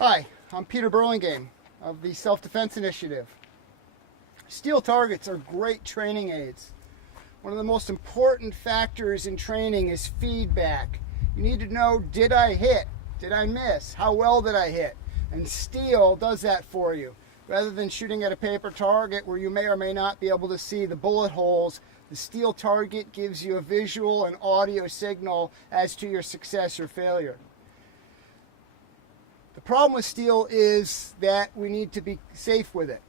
Hi, I'm Peter Burlingame of the Self-Defense Initiative. Steel targets are great training aids. One of the most important factors in training is feedback. You need to know, did I hit? Did I miss? How well did I hit? And steel does that for you. Rather than shooting at a paper target where you may or may not be able to see the bullet holes, the steel target gives you a visual and audio signal as to your success or failure. The problem with steel is that we need to be safe with it.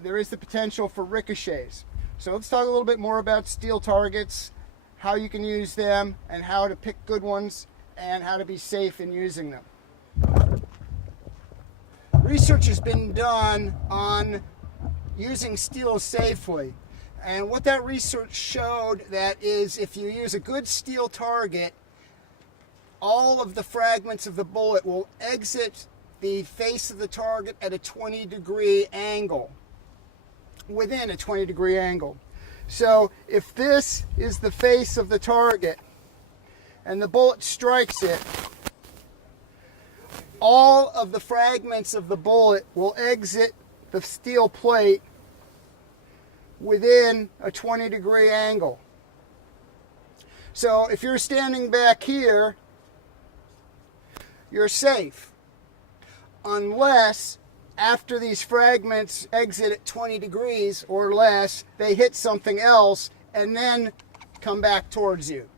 There is the potential for ricochets. So let's talk a little bit more about steel targets, how you can use them, and how to pick good ones, and how to be safe in using them. Research has been done on using steel safely. And what that research showed that is if you use a good steel target, all of the fragments of the bullet will exit the face of the target at a 20-degree angle, within a 20-degree angle. So if this is the face of the target and the bullet strikes it, all of the fragments of the bullet will exit the steel plate within a 20-degree angle. So if you're standing back here, you're safe, unless after these fragments exit at 20 degrees or less, they hit something else and then come back towards you.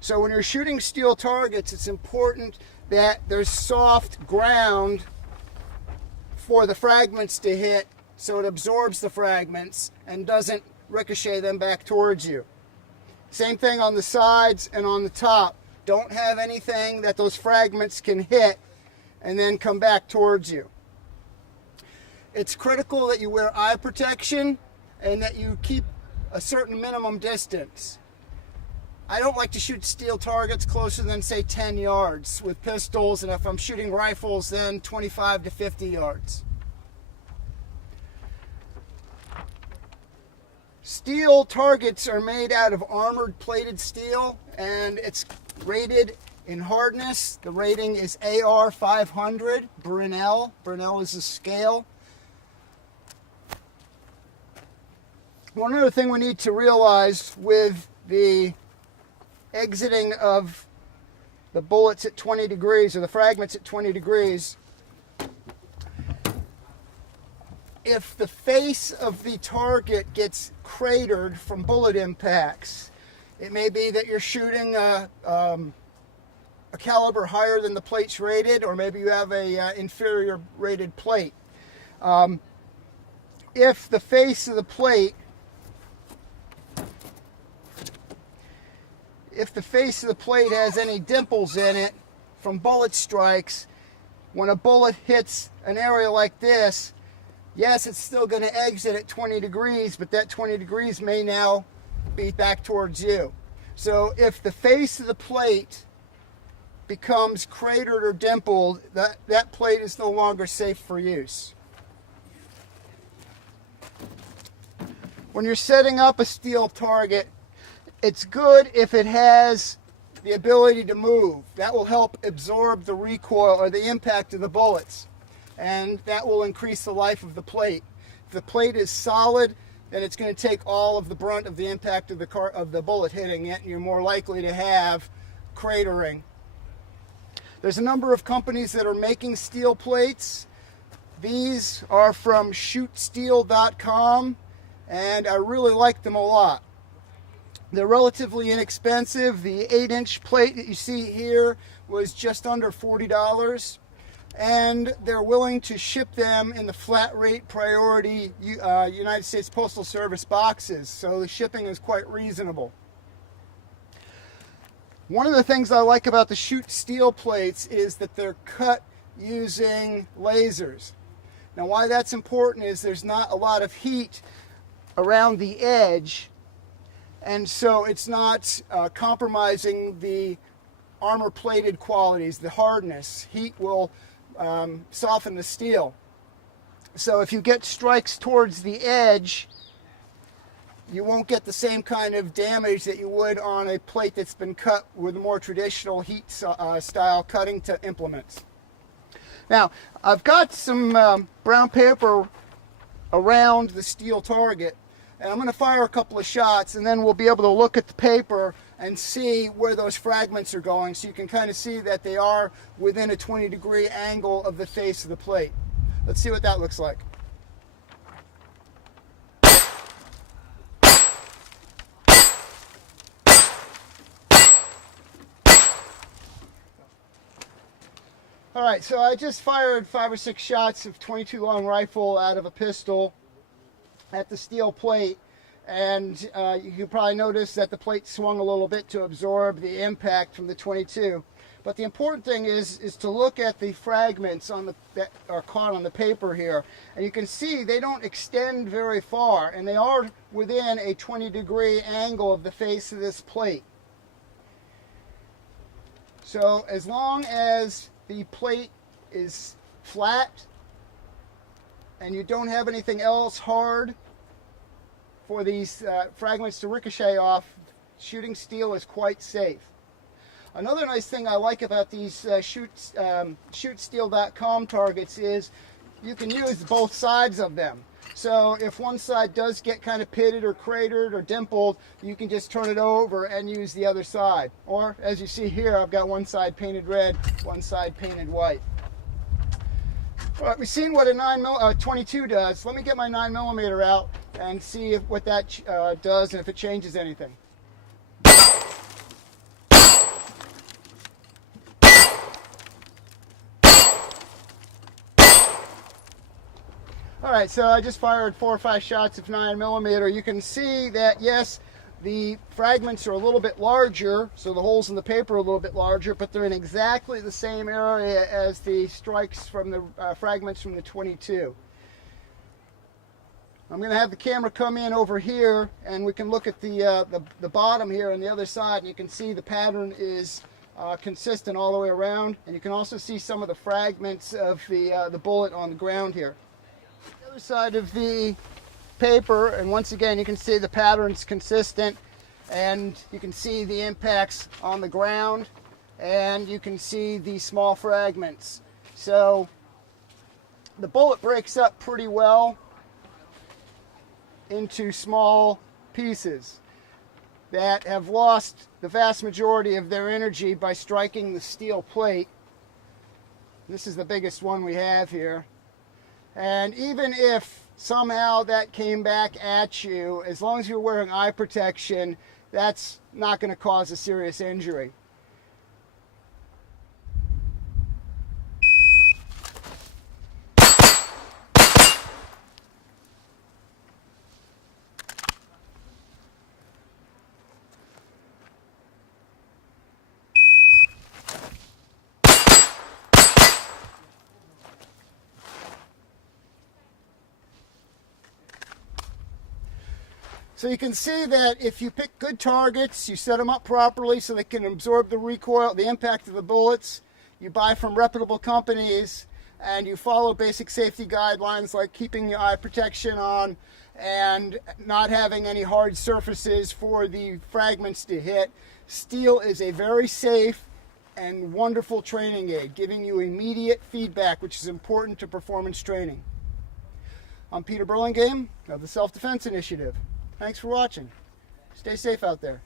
So when you're shooting steel targets, it's important that there's soft ground for the fragments to hit so it absorbs the fragments and doesn't ricochet them back towards you. Same thing on the sides and on the top. Don't have anything that those fragments can hit and then come back towards you. It's critical that you wear eye protection and that you keep a certain minimum distance. I don't like to shoot steel targets closer than, say, 10 yards with pistols, and if I'm shooting rifles, then 25 to 50 yards. Steel targets are made out of armored plated steel, and it's rated in hardness. The rating is AR 500 Brinell. Brinell is a scale. One other thing we need to realize with the exiting of the bullets at 20 degrees, or the fragments at 20 degrees, if the face of the target gets cratered from bullet impacts, it may be that you're shooting a caliber higher than the plate's rated, or maybe you have a inferior rated plate. If the face of the plate has any dimples in it from bullet strikes, when a bullet hits an area like this, yes, it's still going to exit at 20 degrees, but that 20 degrees may now be back towards you. So if the face of the plate becomes cratered or dimpled, that plate is no longer safe for use. When you're setting up a steel target, it's good if it has the ability to move. That will help absorb the recoil or the impact of the bullets, and that will increase the life of the plate. If the plate is solid, then it's going to take all of the brunt of the impact of the bullet hitting it, and you're more likely to have cratering. There's a number of companies that are making steel plates. These are from shootsteel.com, and I really like them a lot. They're relatively inexpensive. The 8-inch plate that you see here was just under $40, and they're willing to ship them in the flat rate priority United States Postal Service boxes, so the shipping is quite reasonable. One of the things I like about the Shoot Steel plates is that they're cut using lasers. Now, why that's important is there's not a lot of heat around the edge, and so it's not compromising the armor-plated qualities, the hardness. Heat will soften the steel. So if you get strikes towards the edge, you won't get the same kind of damage that you would on a plate that's been cut with more traditional heat style cutting to implements. Now, I've got some brown paper around the steel target, and I'm going to fire a couple of shots, and then we'll be able to look at the paper and see where those fragments are going, so you can kind of see that they are within a 20-degree angle of the face of the plate. Let's see what that looks like. All right, so I just fired 5 or 6 shots of .22 long rifle out of a pistol at the steel plate, and you can probably notice that the plate swung a little bit to absorb the impact from the .22. But the important thing is to look at the fragments on that are caught on the paper here, and you can see they don't extend very far, and they are within a 20-degree angle of the face of this plate. So as long as the plate is flat and you don't have anything else hard for these fragments to ricochet off, shooting steel is quite safe. Another nice thing I like about these shootsteel.com targets is you can use both sides of them. So if one side does get kind of pitted or cratered or dimpled, you can just turn it over and use the other side. Or as you see here, I've got one side painted red, one side painted white. All right, we've seen what a 22 does. Let me get my 9mm out and see what that does and if it changes anything. All right, so I just fired 4 or 5 shots of 9mm. You can see that, yes, the fragments are a little bit larger, so the holes in the paper are a little bit larger, but they're in exactly the same area as the strikes from the fragments from the .22. I'm going to have the camera come in over here, and we can look at the bottom here on the other side, and you can see the pattern is consistent all the way around, and you can also see some of the fragments of the bullet on the ground here. The other side of the paper, and once again you can see the pattern's consistent, and you can see the impacts on the ground, and you can see the small fragments. So the bullet breaks up pretty well into small pieces that have lost the vast majority of their energy by striking the steel plate. This is the biggest one we have here. And even if somehow that came back at you, as long as you're wearing eye protection, that's not going to cause a serious injury. So you can see that if you pick good targets, you set them up properly so they can absorb the recoil, the impact of the bullets, you buy from reputable companies, and you follow basic safety guidelines like keeping your eye protection on and not having any hard surfaces for the fragments to hit, steel is a very safe and wonderful training aid, giving you immediate feedback, which is important to performance training. I'm Peter Burlingame of the Self-Defense Initiative. Thanks for watching. Stay safe out there.